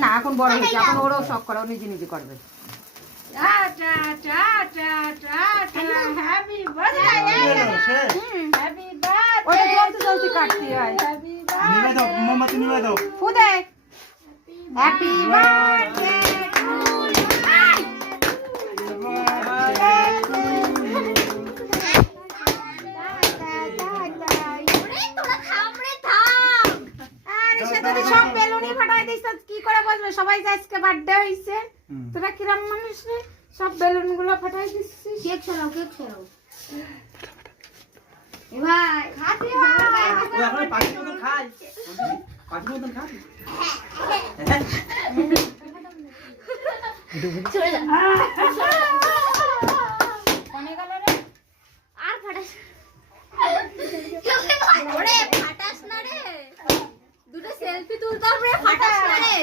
না এখন বড় হয়েছে, এখন ওরও শখ করে, ও নিজে নিজে করবে। ওটা জলদি জলদি কাটতে হয়। ফুদে হ্যাপি বার্থডে সব বেলুনই ফাটাই দিস, কি করে বলবে সবাই যে আজকে বার্থডে হইছে। তোরা কিরম মানুষ রে, সব বেলুন গুলো ফাটাই দিচ্ছিস। কেক ছড়াও, কেক ছড়াও। ভাই খাতি এখন পাখি মতন খাই, পাখি মতন খাই। চলে যা। কোনে গেল রে? আর ফাটাস। ওরে ফাটাস না রে। দুটো সেলফি তুলতাম রে, ফাটাস না রে।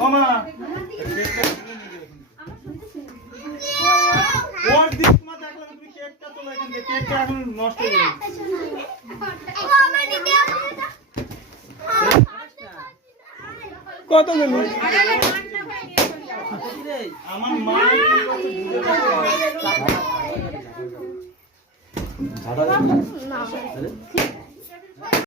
মামা ওর দিক মা দেখো, তুমি কেকটা তো এখান থেকে, কেকটা এখন নষ্ট হয়ে গেছে। কত গেল আমার মা কি করছে বুঝে